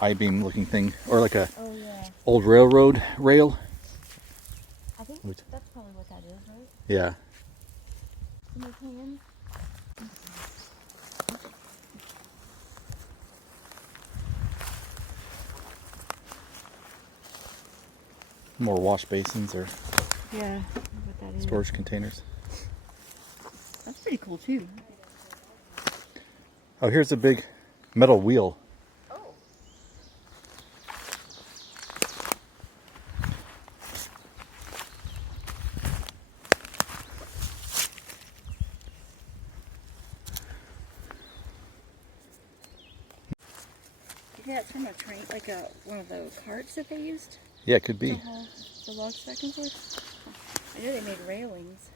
I-beam looking thing, or like a Oh yeah. old railroad rail. I think that's probably what that is, right? Yeah. In his hands. More wash basins or Yeah, what that is. storage containers. That's pretty cool too. Oh, here's a big metal wheel. Oh. Maybe that's from a train, like one of the carts that they used Yeah, it could be. to haul the logs back and forth. I know they made railings.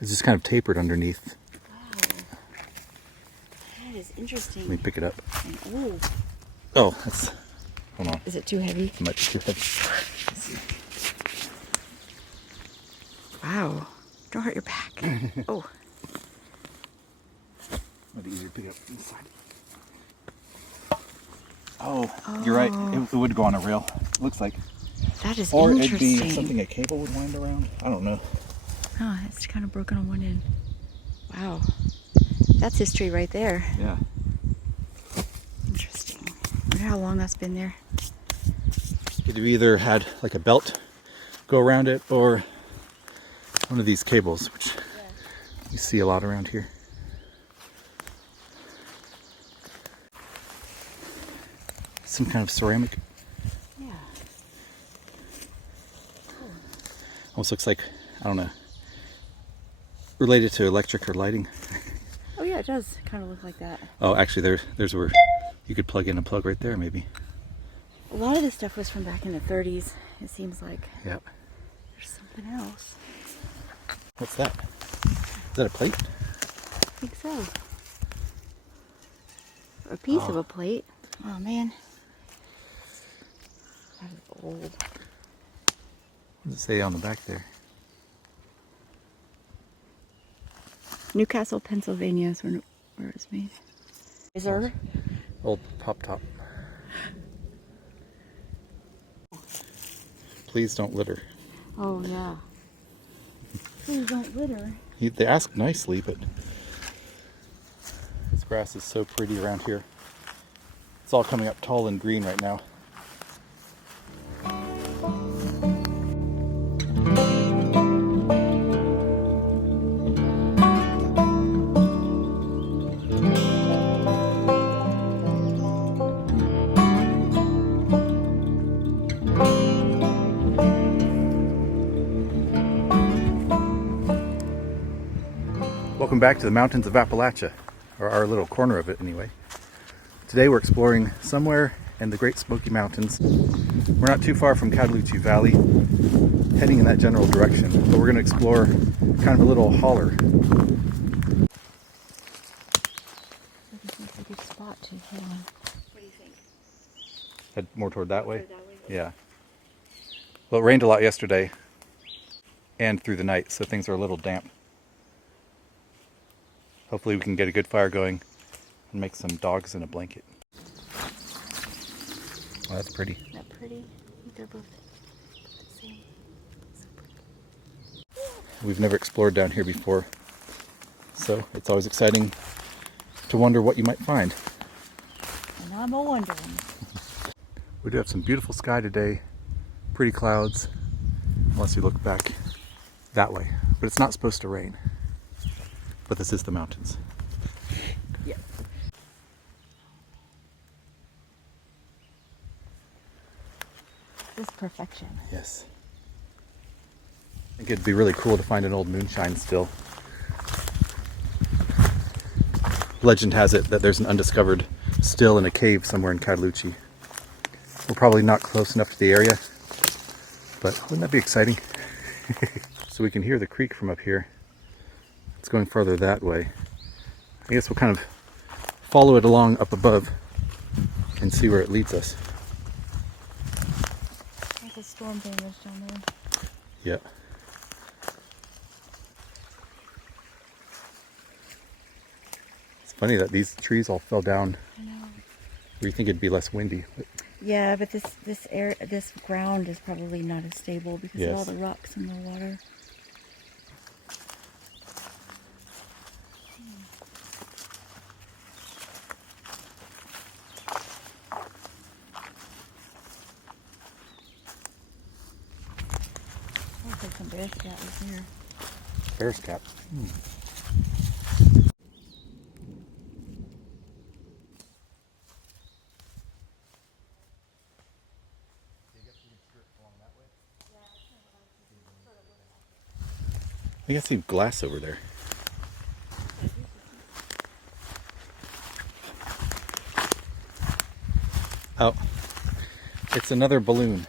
It's just kind of tapered underneath. Wow. That is interesting. Let me pick it up. Oh. Oh, that's... Hold on. Is it too heavy? It might be too heavy. Wow. Don't hurt your back. Oh. Might be easier to pick it up inside. Oh, you're right. It would go on a rail. Looks like. That is or interesting. it'd be something a cable would wind around. I don't know. Oh, it's kind of broken on one end. Wow. That's history right there. Yeah. Interesting. Wonder how long that's been there. It either had like a belt go around it or one of these cables, which you see a lot around here. Some kind of ceramic. Yeah. Cool. Almost looks like, I don't know, related to electric or lighting. Oh yeah, it does kind of look like that. Oh, actually there's where you could plug in a plug right there maybe. A lot of this stuff was from back in the 30s, it seems like. Yep. There's something else. What's that? Is that a plate? I think so. A piece of a plate. Oh man. That is old. What does it say on the back there? Newcastle, Pennsylvania is where it's made. Is there? Old pop top. Please don't litter. Oh yeah. Please don't litter. They ask nicely, but this grass is so pretty around here. It's all coming up tall and green right now. Welcome back to the mountains of Appalachia, or our little corner of it anyway. Today we're exploring somewhere in the Great Smoky Mountains. We're not too far from Cataloochee Valley, heading in that general direction, but we're going to explore kind of a little holler. This is a good spot to hit on. What do you think? Head more toward that way? That way? Yeah. Well, it rained a lot yesterday and through the night, so things are a little damp. Hopefully we can get a good fire going and make some dogs in a blanket. Oh, that's pretty. Isn't that pretty? I think they're both the same. So pretty. We've never explored down here before, so it's always exciting to wonder what you might find. And I'm a wondering. We do have some beautiful sky today, pretty clouds, unless you look back that way. But it's not supposed to rain. But this is the mountains. Yeah. This is perfection. Yes. I think it'd be really cool to find an old moonshine still. Legend has it that there's an undiscovered still in a cave somewhere in Cataloochee. We're probably not close enough to the area, but wouldn't that be exciting? So we can hear the creek from up here. It's going further that way. I guess we'll kind of follow it along up above and see where it leads us. There's a storm damage down there. Yeah. It's funny that these trees all fell down I know. where you think it'd be less windy. But Yeah, but this ground is probably not as stable because of all Yes. the rocks and the water. Looks like some bear scat was here. Bear's cap. I can see glass over there. Oh, it's another balloon.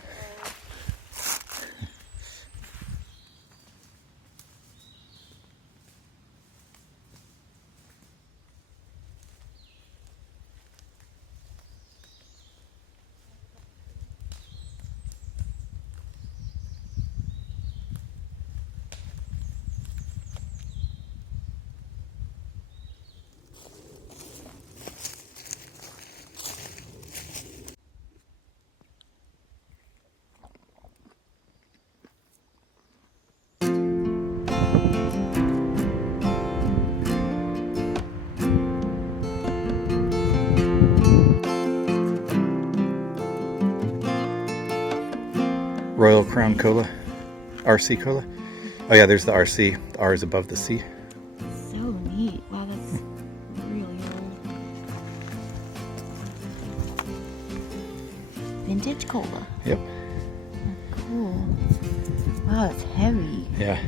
Royal Crown Cola, RC Cola. Oh yeah, there's the RC. The R is above the C. So neat. Wow, that's really old. Vintage cola. Yep. Cool. Wow, it's heavy. Yeah.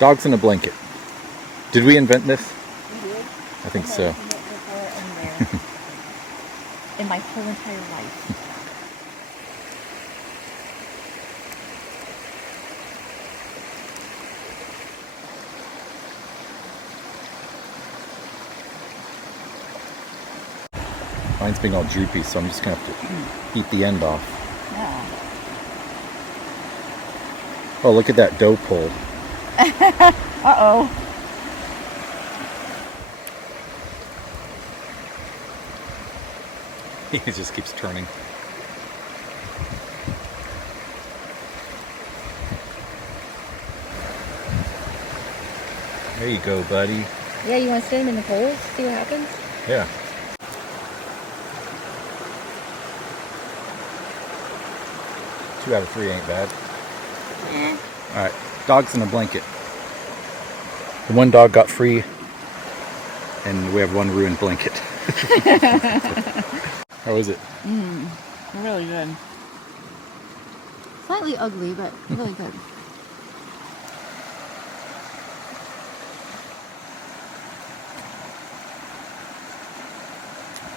Dogs in a blanket. Did we invent this? We did. I think so. In my whole entire life. Mine's being all droopy, so I'm just gonna have to eat the end off. Yeah. Oh, look at that dough pull. Uh-oh. It just keeps turning. There you go, buddy. Yeah, you want to stand him in the cold? See what happens? Yeah. Two out of three ain't bad. Alright, dogs in a blanket. The one dog got free, and we have one ruined blanket. How is it? Really good. Slightly ugly, but really good.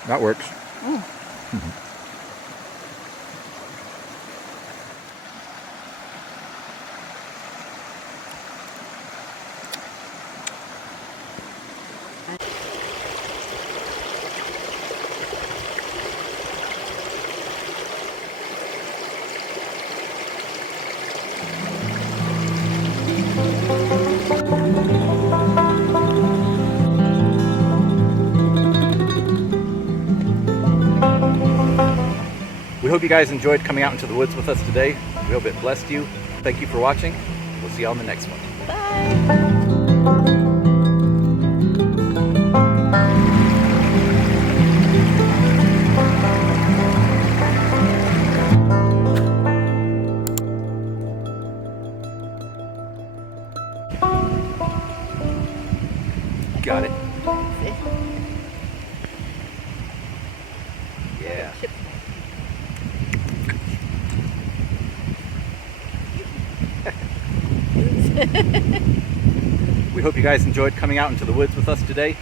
That works. We hope you guys enjoyed coming out into the woods with us today. We hope it blessed you. Thank you for watching. We'll see you on the next one. Bye! Got it. Yeah. We hope you guys enjoyed coming out into the woods with us today.